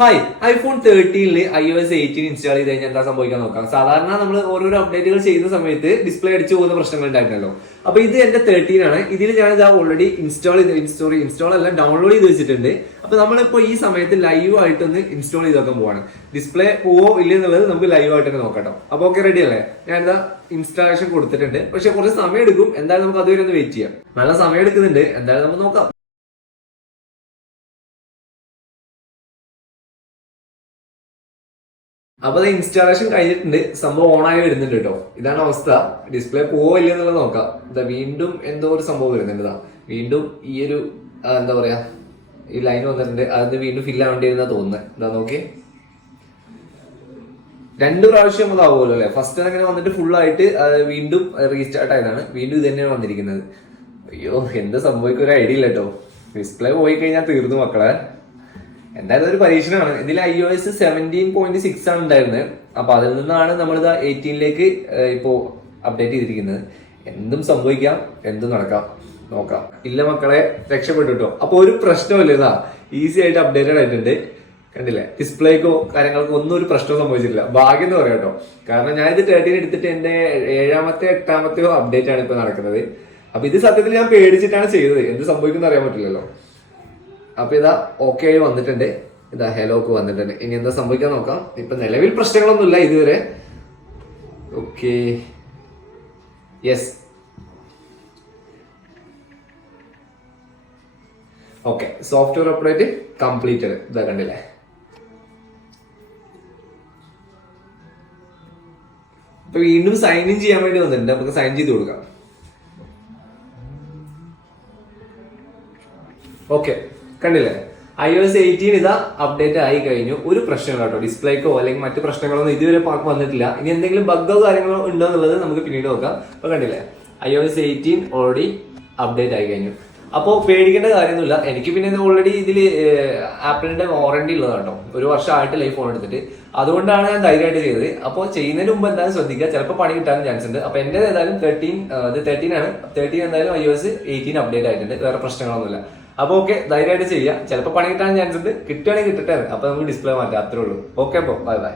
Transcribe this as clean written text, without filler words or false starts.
Hi, iPhone 13 iOS 18 install ചെയ്ത് കഴിഞ്ഞാൽ എന്താ സംഭവിക്കാൻ നോക്കാം. സാധാരണ നമ്മൾ ഓരോരോ അപ്ഡേറ്റുകൾ ചെയ്യുന്ന സമയത്ത് ഡിസ്പ്ലേ അടിച്ചു പോകുന്ന പ്രശ്നങ്ങൾ ഉണ്ടായിരുന്നല്ലോ. അപ്പൊ ഇത് എന്റെ 13 ആണ്. ഇതിൽ ഞാൻ ഇത് ഓൾറെഡി ഇൻസ്റ്റാൾ അല്ല ഡൗൺലോഡ് ചെയ്ത് വെച്ചിട്ടുണ്ട്. അപ്പൊ നമ്മളിപ്പോ ഈ സമയത്ത് ലൈവ് ആയിട്ടൊന്ന് ഇൻസ്റ്റാൾ ചെയ്ത് നോക്കാൻ പോവാണ്. ഡിസ്പ്ലേ പോവോ ഇല്ല എന്നുള്ളത് നമുക്ക് ലൈവ് ആയിട്ട് തന്നെ നോക്കാം. അപ്പൊ ഓക്കെ, റെഡി അല്ലേ? ഞാനിതാ ഇൻസ്റ്റാളേഷൻ കൊടുത്തിട്ടുണ്ട്. പക്ഷെ കുറച്ച് സമയം എടുക്കും. എന്തായാലും നമുക്ക് അതുവരെ ഒന്ന് വെയിറ്റ് ചെയ്യാം. നല്ല സമയം എടുക്കുന്നുണ്ട്. എന്തായാലും നമുക്ക് നോക്കാം. അപ്പൊ ഇൻസ്റ്റാളേഷൻ കഴിഞ്ഞിട്ടുണ്ട്. സംഭവം ഓണായി വരുന്നുണ്ട് കേട്ടോ. ഇതാണ് അവസ്ഥ. ഡിസ്പ്ലേ പോവില്ല എന്നുള്ളത് നോക്കാം. ഇതാ വീണ്ടും എന്തോ ഒരു സംഭവം വരുന്നുണ്ട്. വീണ്ടും ഈ ഒരു എന്താ പറയാ, ഈ ലൈൻ വന്നിട്ടുണ്ട്. അതിന് വീണ്ടും ഫില്ല് ആവേണ്ടി വരുന്ന തോന്നുന്നത്. ഇതാ നോക്കി, 2 പ്രാവശ്യം അതാവുമല്ലോ അല്ലെ. ഫസ്റ്റ് അങ്ങനെ വന്നിട്ട് ഫുൾ ആയിട്ട് വീണ്ടും റീസ്റ്റാർട്ട് ആയതാണ്. വീണ്ടും ഇത് തന്നെയാണ് വന്നിരിക്കുന്നത്. അയ്യോ, എന്ത് സംഭവിക്കും ഒരു ഐഡിയ ഇല്ല കേട്ടോ. ഡിസ്പ്ലേ പോയി കഴിഞ്ഞാൽ തീർന്നു മക്കളെ. എന്തായാലും ഒരു പരീക്ഷണമാണ്. ഇതിൽ iOS 17.6 ആണ് ഉണ്ടായിരുന്നത്. അപ്പൊ അതിൽ നിന്നാണ് നമ്മളിത് 18ലേക്ക് ഇപ്പോ അപ്ഡേറ്റ് ചെയ്തിരിക്കുന്നത്. എന്തും സംഭവിക്കാം, എന്തും നടക്കാം. നോക്കാം. ഇല്ല മക്കളെ, രക്ഷപ്പെട്ടു കേട്ടോ. അപ്പൊ ഒരു പ്രശ്നമില്ല. ഇതാ ഈസി ആയിട്ട് അപ്ഡേറ്റഡ് ആയിട്ടുണ്ട്. കണ്ടില്ലേ? ഡിസ്പ്ലേക്കോ കാര്യങ്ങൾക്കോ ഒന്നും ഒരു പ്രശ്നവും സംഭവിച്ചിട്ടില്ല. ഭാഗ്യം എന്ന് പറയാം കേട്ടോ. കാരണം ഞാനിത് 13 എടുത്തിട്ട് എന്റെ 7ാമത്തെ 8ാമത്തെയോ അപ്ഡേറ്റ് ആണ് ഇപ്പൊ നടക്കുന്നത്. അപ്പൊ ഇത് സത്യത്തിൽ ഞാൻ പേടിച്ചിട്ടാണ് ചെയ്തത്. എന്ത് സംഭവിക്കും അറിയാൻ പറ്റില്ലല്ലോ. അപ്പൊ ഇതാ ഓക്കെ ആയി വന്നിട്ടുണ്ട്. ഇതാ ഹെലോക്ക് വന്നിട്ടുണ്ട്. ഇനി എന്താ സംഭവിക്കാൻ നോക്കാം. ഇപ്പൊ നിലവിൽ പ്രശ്നങ്ങളൊന്നുമില്ല ഇതുവരെ. Okay, yes, okay. Software update completed. ഇതാ കണ്ടില്ലേ? ഇപ്പൊ വീണ്ടും സൈൻ ഇൻ ചെയ്യാൻ വേണ്ടി വന്നിട്ടുണ്ട്. നമുക്ക് സൈൻ ചെയ്ത് കൊടുക്കാം. ഓക്കെ, കണ്ടില്ലേ? iOS 18 ഇതാ അപ്ഡേറ്റ് ആയി കഴിഞ്ഞു. ഒരു പ്രശ്നമില്ല കേട്ടോ. ഡിസ്പ്ലേക്കോ അല്ലെങ്കിൽ മറ്റു പ്രശ്നങ്ങളൊന്നും ഇതുവരെ വന്നിട്ടില്ല. ഇനി എന്തെങ്കിലും ബഗ്ഗോ കാര്യങ്ങളോ ഉണ്ടോ എന്നുള്ളത് നമുക്ക് പിന്നീട് നോക്കാം. അപ്പൊ കണ്ടില്ലേ, iOS 18 ഓൾറെഡി അപ്ഡേറ്റ് ആയി കഴിഞ്ഞു. അപ്പോൾ പേടിക്കേണ്ട കാര്യമൊന്നുമില്ല. എനിക്ക് പിന്നെ ഓൾറെഡി ഇതിൽ ആപ്പിളിന്റെ വാറണ്ടി ഉള്ളതാണ് കേട്ടോ. 1 വർഷം ആയിട്ടില്ല ഈ ഫോൺ എടുത്തിട്ട്. അതുകൊണ്ടാണ് ഞാൻ ധൈര്യമായിട്ട് ചെയ്തത്. അപ്പോൾ ചെയ്യുന്നതിന് മുമ്പ് എന്തായാലും ശ്രദ്ധിക്കുക. ചിലപ്പോൾ പണി കിട്ടാൻ ചാൻസ് ഉണ്ട്. അപ്പൊ എന്റെ ഏതായാലും 13 ആണ്. 13 എന്തായാലും iOS 18 അപ്ഡേറ്റ് ആയിട്ടുണ്ട്. വേറെ പ്രശ്നങ്ങളൊന്നുമില്ല. അപ്പൊ ഓക്കെ, ധൈര്യമായിട്ട് ചെയ്യാം. ചിലപ്പോൾ പണി കിട്ടാൻ ചാൻസ് ഉണ്ട്. കിട്ടുകയാണെങ്കിൽ കിട്ടട്ടെ. അപ്പൊ നമുക്ക് ഡിസ്പ്ലേ മാറ്റാം. അത്രേ ഉള്ളൂ. ഓക്കെ, അപ്പോൾ ബൈ ബൈ.